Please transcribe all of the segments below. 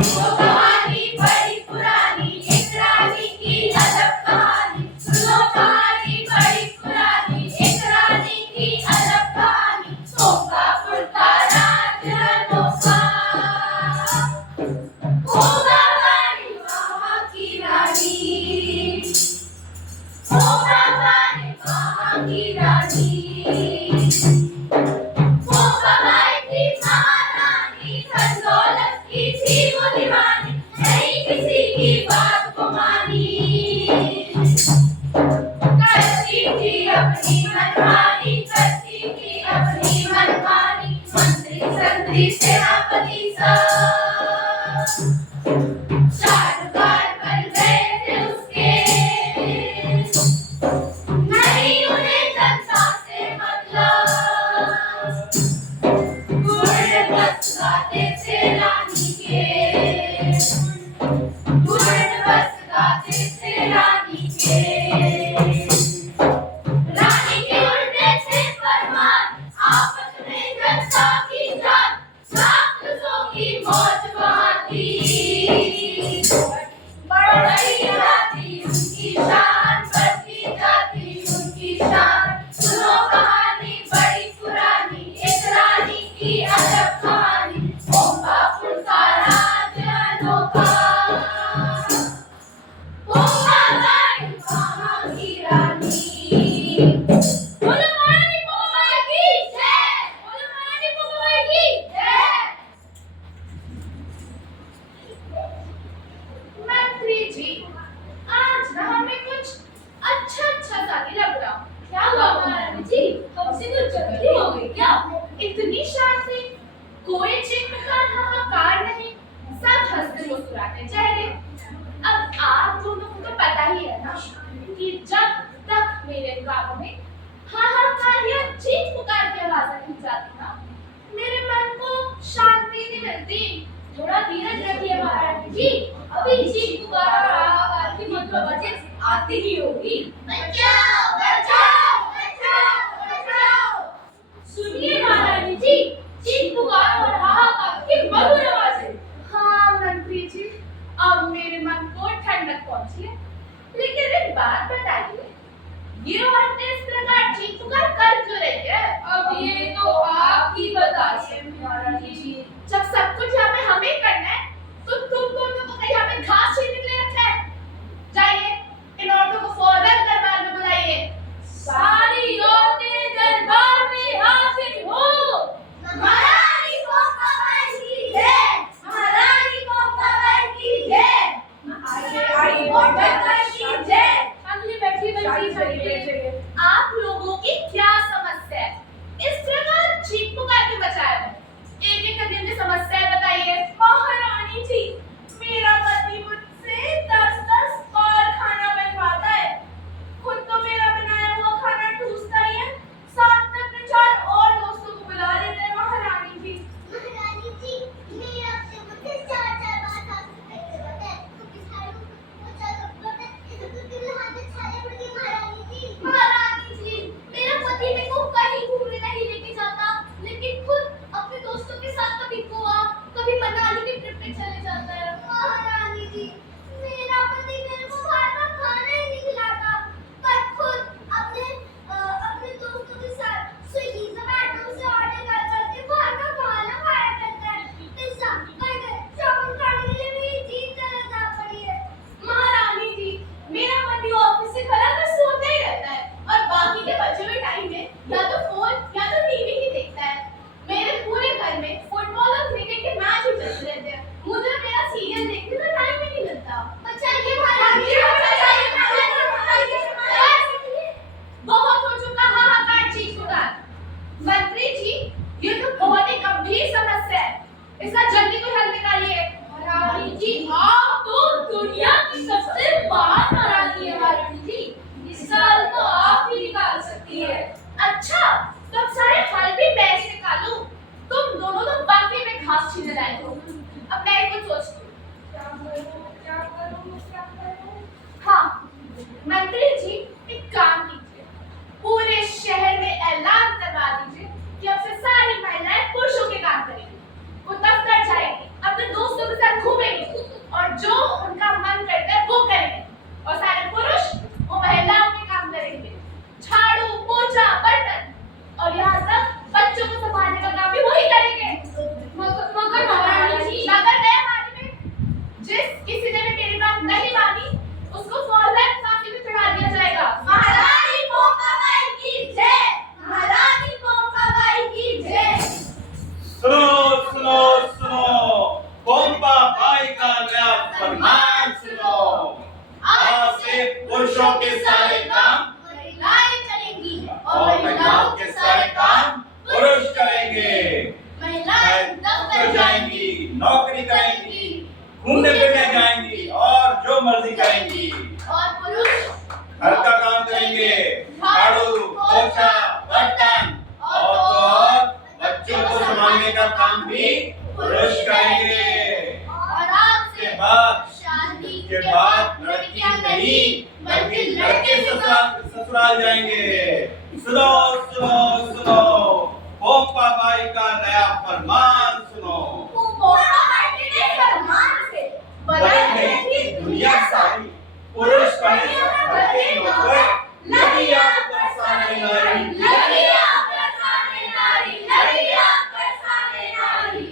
वो कहानी बड़ी पुरानी, एक रानी की अजब कहानी। सुनो कहानी बड़ी पुरानी, एक रानी की अजब कहानी। सोमवापुर का राज अनोखा, होगा वाली वहाँ की रानी, होगा वाली वहाँ की रानी। वो कमाई थी महारानी, धन दौलत की थी वो दीवानी, नहीं किसी की बात को मानी। करती थी अपनी मनमानी, करती थी अपनी मनमानी। मंत्री संतरी सेनापति सब चाटुकार बन गए थे उसके, नहीं उन्हें जनता से मतलब। गुण बस गाते थे रानी के, गुण बस गाते थे रानी के। रानी के उल्टे थे फरमान, आपस में जनता की जान, राक्षसों की मौज बहाती। बढ़ गई जाती उनकी शान, बढ़ती जाती उनकी शान। सुनो कहानी बड़ी पुरानी, एक रानी की अजब कहानी। सोमवापुर का राज अनोखा, होगा वाली वहाँ की रानी। बोलो महारानी बोबाई की जय, बोलो महारानी बोबाई की जय। मंत्री जी, आज ना हमें कुछ अच्छा सा ही लग रहा। क्या हुआ महारानी जी, हमसे कुछ गलती हो गई क्या? इतनी शांति, कोई चिन्ह का हाहाकार नहीं, सब हंसते मुस्कुराते चेहरे। अब आप दोनों को तो पता ही है ना कि जब तक मेरे कानों में हाहाकार या चीख पुकार की आवाज नहीं जाती ना, मेरे मन को शांति नहीं मिलती। थोड़ा धीरज रखिए महारानी जी, अभी चीख पुकार और हाहाकार की मधुर आवाजें आती ही होगी। बचाओ बचाओ बचाओ बचाओ। सुनिए महारानी जी, चीख पुकार और हाहाकार की मधुर आवाजें। हाँ मंत्री जी, अब मेरे मन को ठंडक पहुंची है। लेकिन एक बात बताइए, ये औरतें इस प्रकार चीख पुकार कर क्यों रही है? अब ये तो महिलाएं दफ्तर जाएंगी, नौकरी करेंगी, घूमने फिरने जाएंगी और जो मर्जी करेंगी। और पुरुष घर का काम करेंगे, झाड़ू, पोछा, बर्तन और तो और बच्चों को संभालने का काम भी पुरुष करेंगे। और आज से शादी के बाद लड़कियां नहीं बल्कि लड़के ससुराल जाएंगे। सुनो सुनो सुनो, पोपा भाई का नया फरमान सुनो। बदलेगी दुनिया सारी, पुरुष बने सबके नौकर, लगी आग बरसाने नारी, लगी आग बरसाने नारी, लगी आग बरसाने नारी।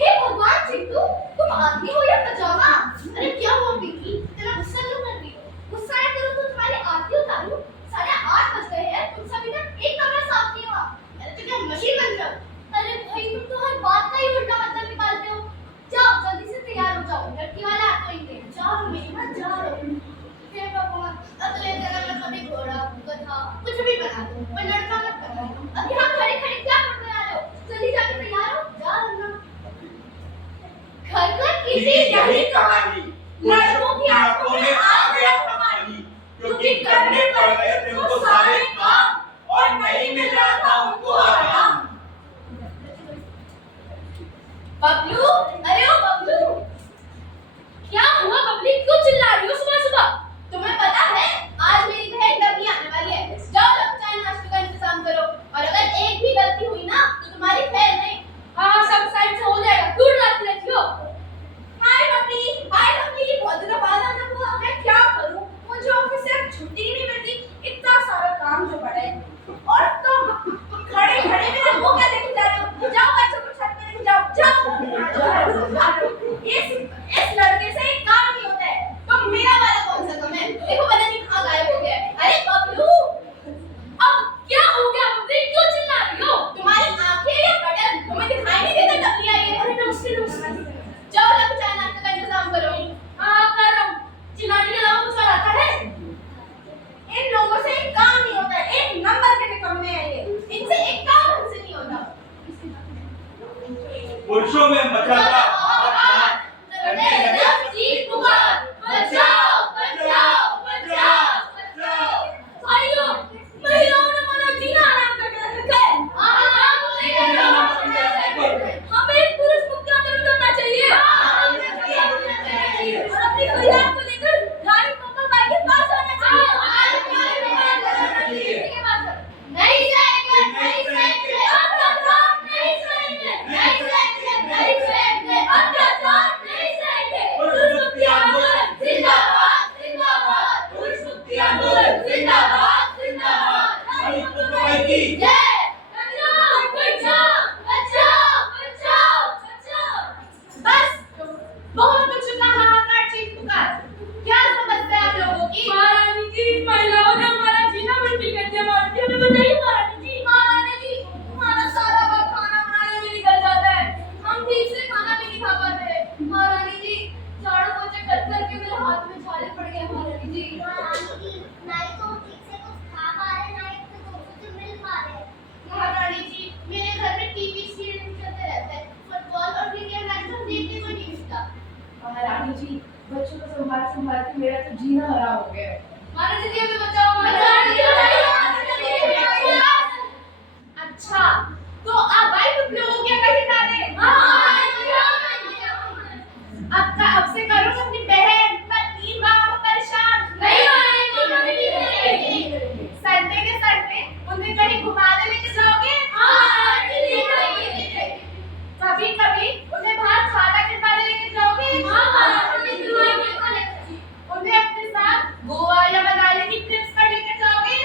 हे भगवान चिंटू, तुम आदमी हो या पजामा? अरे क्या हुआ पिंकी, तेरा गुस्सा क्यों कर रही हो? गुस्सा है करो तो तुम्हारी आरती उतारूं? 8:30 बज गए हैं, तुम सभी ने एक कमरा साफ नहीं हुआ। अरे तो क्या मशीन बन जाओ? अरे भाई तुम तो हर बात का ही उल्टा मतलब निकालते हो। जाओ जल्दी से तैयार हो जाओ, लड़की वाला आ तो ही जाओ मेरी मां जाओ। हे भगवान, अगले जन्म में कभी घोड़ा, गधा कुछ भी बना दो, पर लड़का मत बनाओ। अब यहाँ खड़े खड़े क्या करने आ रहे हो? जल्दी जाके तैयार हो, जाओ ना। घर घर किसी यही कहानी, लड़कों की आंखों में आ गया था पानी, क्योंकि करने पड़ गए थे उनको सारे काम और नहीं मिल रहा था उनको आराम। बबलू, अरे ओ बबलू, क्या हुआ बबली, क्यों चिल्ला रही हो सुबह सुबह? तुम्हें पता है आज मेरी बहन डबली आने वाली है। जाओ लोग चाय नाश्ते का इंतजाम करो, और अगर एक भी गलती हुई ना तो तुम्हारी खैर नहीं। हाँ सब साइड से हो जाएगा, दूर रख लेती हो। हाय बबली, बहुत दिनों बाद आना हुआ। मैं क्या करूं, मुझे ऑफिस से अब छुट्टी ही नहीं मिलती, इतना सारा काम जो पड़ा है। और तुम खड़े खड़े मेरा मुंह क्या देखे जा रहे हो? जाओ बच्चों को छत पे लेके जाओ, जाओ। इस लड़के से एक काम नहीं होता है। तो मेरा वाला कौन सा काम है? देखो पता नहीं कहाँ गायब हो गया है। अरे बबलू, अब क्या हो गया बबली, क्यों चिल्ला रही हो? तुम्हारी आंखें या बटन तुम्हें दिखाई नहीं देता डबली आई है? अरे नमस्ते नमस्ते। जाओ लोग चाय नाश्ते का इंतजाम करो। हाँ कर रहा हूँ। चिल्लाने के अलावा कुछ और आता है? इन लोगों से एक काम नहीं होता है, एक नंबर के निकम्मे हैं ये। इनसे एक काम हमसे नहीं होता। पुरुषों में मचा था बचाओ बचाओ बचाओ बचाओ। भाइयों, महिलाओं ने हमारा जीना हराम कर रखा है। हमें पुरुष मुक्त आंदोलन करना चाहिए और अपनी फरियाद को लेकर गाड़ी पोपा भाई के पास आना चाहिए। नहीं जाएंगे, नहीं जाएंगे, अत्याचार नहीं सहेंगे, नहीं जाएंगे, नहीं जाएंगे, अत्याचार नहीं सहेंगे। पुरुष मुक्ति आंदोलन जिंदाबाद जिंदाबाद, पुरुष मुक्ति आंदोलन जिंदाबाद जिंदाबाद। हमारी पुरुष की जय। बचाओ बचाओ बचाओ बचाओ बचाओ। बस बहुत हो चुका हाहाकार चीख पुकार। क्या समस्या है आप लोगों की? महारानी जी, महिलाओं ने हमारा जीना मुश्किल कर दिया। महारानी हमें बताइए महारानी जी। महारानी जी, हमारा सारा वक्त खाना बनाने में निकल जाता है, हम ठीक से खाना भी नहीं खा पाते। महारानी जी, झाड़ू पोछे कर करके मेरे हाथ में छाले पड़ गए। महारानी जी, नहीं तो ठीक से कुछ खा पा रहे, ना एक से दोस्तों से मिल पा रहे। महारानी जी, मेरे घर में टीवी सीरियल चलते रहते हैं, फुटबॉल और क्रिकेट मैच हम देखने को नहीं मिलता। महारानी जी, बच्चों को संभाल संभाल के मेरा तो जीना हराम हो गया है। महारानी जी हमें बचाओ। महारानी जी बचाइए। अच्छा, तो अब भाई तुम लोगों के कहीं जाने? अब से करो अपनी बहन पत्नी मां को परेशान नहीं होने। संडे के संडे उन्हें कहीं घुमाने लेके जाओगे? कभी कभी उन्हें बाहर खाना खिलाने लेके जाओगे? उन्हें अपने साथ गोवा या मनाली की ट्रिप्स पर लेके जाओगे?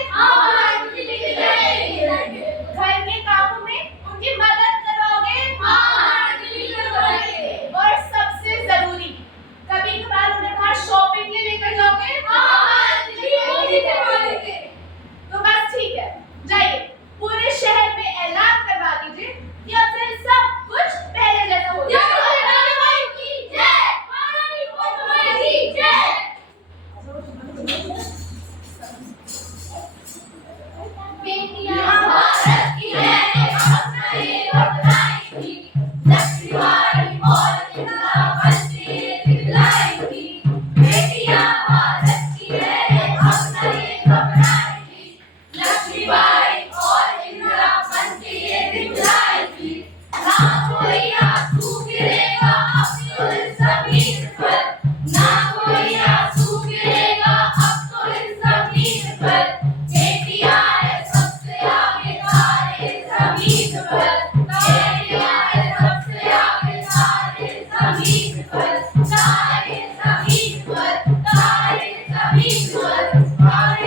ईश्वर आए